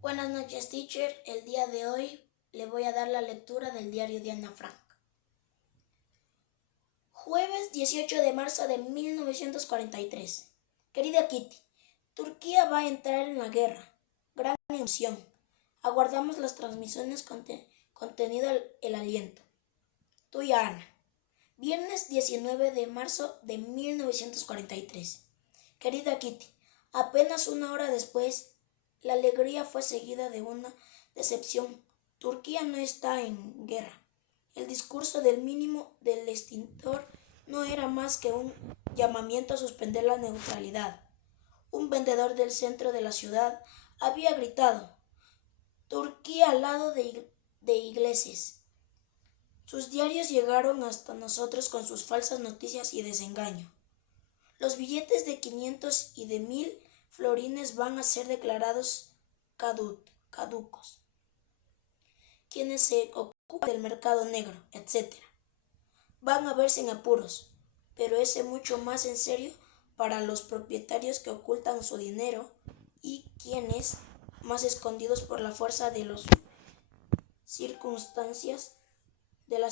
Buenas noches, teacher. El día de hoy le voy a dar la lectura del diario de Ana Frank. Jueves 18 de marzo de 1943. Querida Kitty, Turquía va a entrar en la guerra. Gran emoción. Aguardamos las transmisiones contenido el aliento. Tuya Ana. Viernes 19 de marzo de 1943. Querida Kitty, apenas una hora después, la alegría fue seguida de una decepción. Turquía no está en guerra. El discurso del mínimo del extintor no era más que un llamamiento a suspender la neutralidad. Un vendedor del centro de la ciudad había gritado: Turquía al lado de Iglesias. Sus diarios llegaron hasta nosotros con sus falsas noticias y desengaño. Los billetes de 500 y de 1000 florines van a ser declarados caducos. Quienes se ocupan del mercado negro, etc., van a verse en apuros, pero es mucho más en serio para los propietarios que ocultan su dinero y quienes, más escondidos por la fuerza de las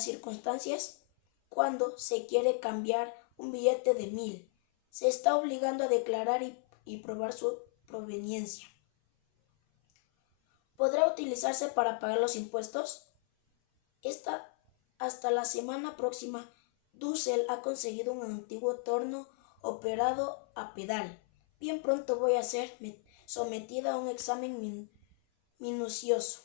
circunstancias, cuando se quiere cambiar un billete de 1000, se está obligando a declarar y probar su proveniencia. ¿Podrá utilizarse para pagar los impuestos? Hasta la semana próxima, Dussel ha conseguido un antiguo torno operado a pedal. Bien pronto voy a ser sometida a un examen minucioso.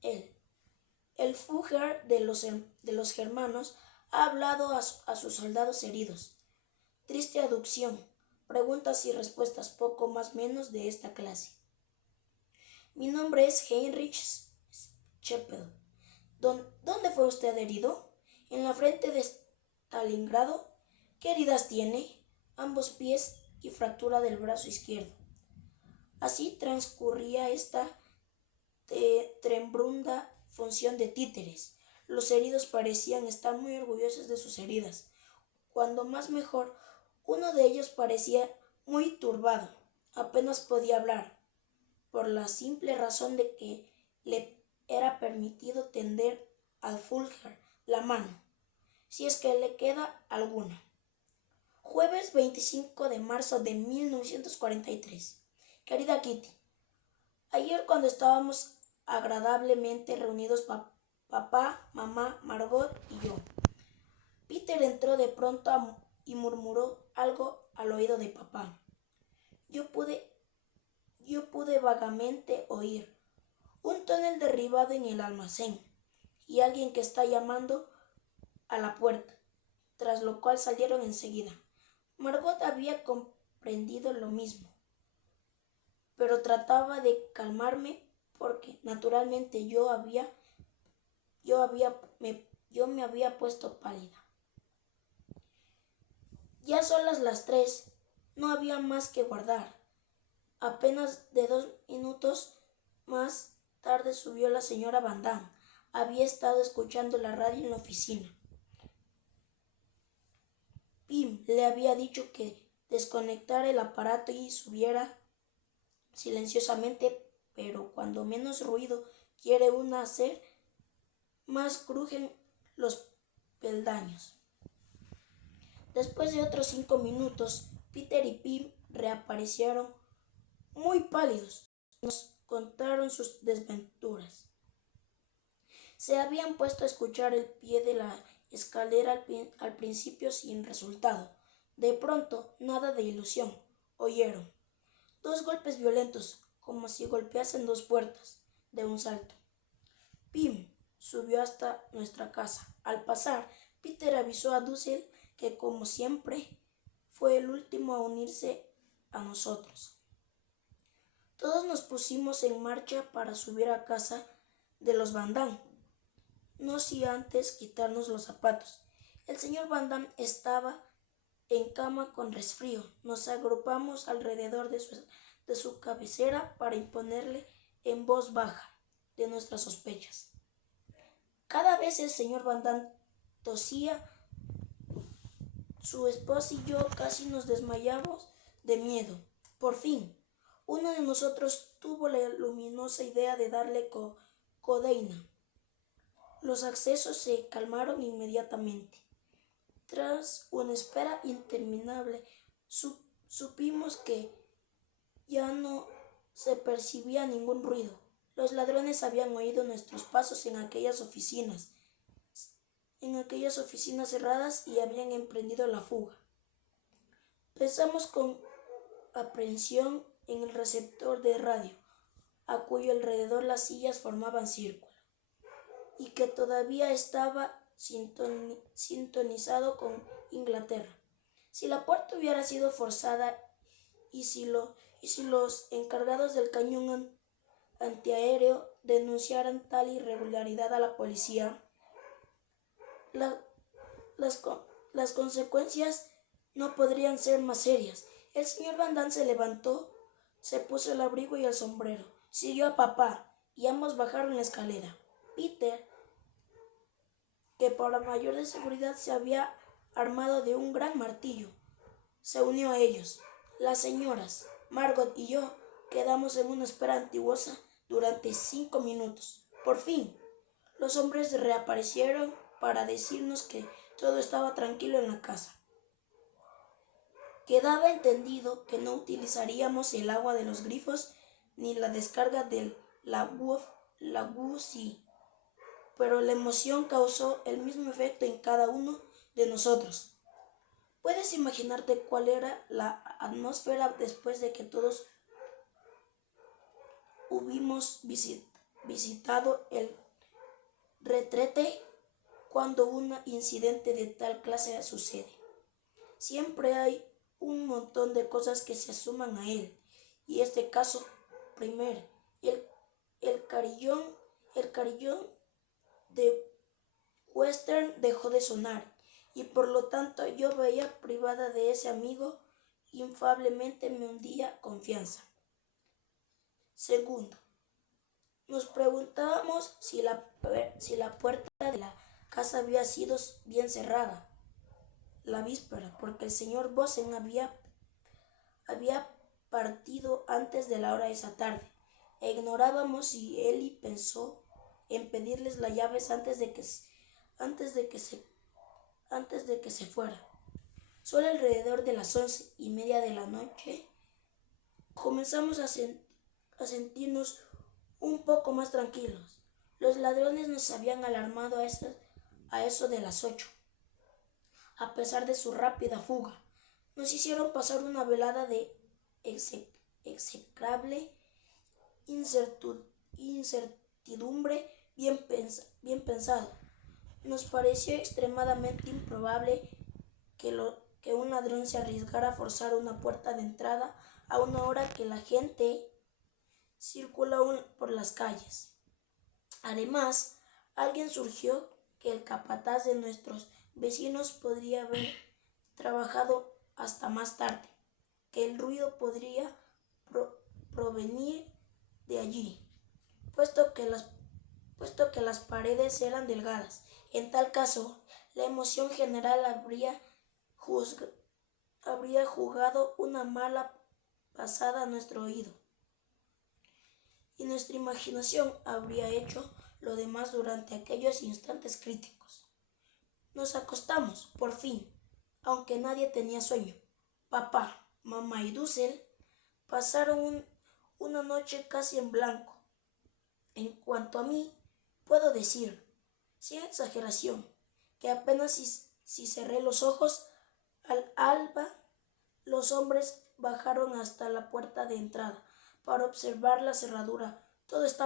El Führer de los germanos ha hablado a sus soldados heridos. Triste aducción, preguntas y respuestas poco más menos de esta clase. Mi nombre es Heinrich Scheppel. ¿Dónde fue usted herido? En la frente de Stalingrado. ¿Qué heridas tiene? Ambos pies y fractura del brazo izquierdo. Así transcurría esta tremenda función de títeres. Los heridos parecían estar muy orgullosos de sus heridas. Cuando más mejor, uno de ellos parecía muy turbado. Apenas podía hablar, por la simple razón de que le era permitido tender al Führer la mano, si es que le queda alguna. Jueves 25 de marzo de 1943. Querida Kitty, ayer cuando estábamos agradablemente reunidos papá, mamá, Margot y yo, Peter entró de pronto y murmuró algo al oído de papá. Yo pude vagamente oír un tonel derribado en el almacén y alguien que está llamando a la puerta, tras lo cual salieron enseguida. Margot había comprendido lo mismo, pero trataba de calmarme porque naturalmente yo me había puesto pálida. Ya son las 3, no había más que guardar. Apenas de 2 minutos más tarde subió la señora Van Damme. Había estado escuchando la radio en la oficina. Pim le había dicho que desconectara el aparato y subiera silenciosamente, pero cuando menos ruido quiere uno hacer, más crujen los peldaños. Después de otros 5 minutos, Peter y Pim reaparecieron muy pálidos. Nos contaron sus desventuras. Se habían puesto a escuchar el pie de la escalera al principio sin resultado. De pronto, nada de ilusión, oyeron 2 golpes violentos, como si golpeasen 2 puertas, de un salto. Pim subió hasta nuestra casa. Al pasar, Peter avisó a Dussel que, como siempre, fue el último a unirse a nosotros. Todos nos pusimos en marcha para subir a casa de los Van Damme, no sin antes quitarnos los zapatos. El señor Van Damme estaba en cama con resfrío. Nos agrupamos alrededor de su cabecera para imponerle en voz baja de nuestras sospechas. Cada vez el señor Van Damme tosía, su esposa y yo casi nos desmayamos de miedo. Por fin, Uno de nosotros tuvo la luminosa idea de darle codeína. Los accesos se calmaron inmediatamente. Tras una espera interminable, supimos que ya no se percibía ningún ruido. Los ladrones habían oído nuestros pasos en aquellas oficinas cerradas y habían emprendido la fuga. Pensamos con aprehensión en el receptor de radio, a cuyo alrededor las sillas formaban círculo, y que todavía estaba sintonizado con Inglaterra. Si la puerta hubiera sido forzada y si los encargados del cañón antiaéreo denunciaran tal irregularidad a la policía, las consecuencias no podrían ser más serias. El señor Van Damme se levantó, se puso el abrigo y el sombrero, siguió a papá y ambos bajaron la escalera. Peter, que para mayor seguridad se había armado de un gran martillo, se unió a ellos. Las señoras Margot y yo quedamos en una espera antiguosa durante 5 minutos. Por fin, los hombres reaparecieron para decirnos que todo estaba tranquilo en la casa. Quedaba entendido que no utilizaríamos el agua de los grifos ni la descarga del Lagusi, pero la emoción causó el mismo efecto en cada uno de nosotros. ¿Puedes imaginarte cuál era la atmósfera después de que todos hubimos visitado el retrete? Cuando un incidente de tal clase sucede, siempre hay un montón de cosas que se suman a él, y este caso, primero, el carillón de Western dejó de sonar, y por lo tanto yo veía privada de ese amigo, infaliblemente me hundía confianza. Segundo, nos preguntábamos si la puerta de la casa había sido bien cerrada la víspera, porque el señor Bosen había partido antes de la hora de esa tarde, e ignorábamos si Eli pensó en pedirles las llaves antes de que se fuera. Solo alrededor de las 11:30 de la noche comenzamos a sentirnos un poco más tranquilos. Los ladrones nos habían alarmado a eso de las 8. A pesar de su rápida fuga, nos hicieron pasar una velada de execrable incertidumbre bien pensado. Nos pareció extremadamente improbable que un ladrón se arriesgara a forzar una puerta de entrada a una hora que la gente circula por las calles. Además, alguien surgió que el capataz de nuestros vecinos podría haber trabajado hasta más tarde, que el ruido podría provenir de allí, puesto que las paredes eran delgadas. En tal caso, la emoción general habría jugado una mala pasada a nuestro oído, y nuestra imaginación habría hecho lo demás durante aquellos instantes críticos. Nos acostamos, por fin, aunque nadie tenía sueño. Papá, mamá y Dussel pasaron una noche casi en blanco. En cuanto a mí, puedo decir, sin exageración, que apenas si cerré los ojos, al alba los hombres bajaron hasta la puerta de entrada para observar la cerradura. Todo estaba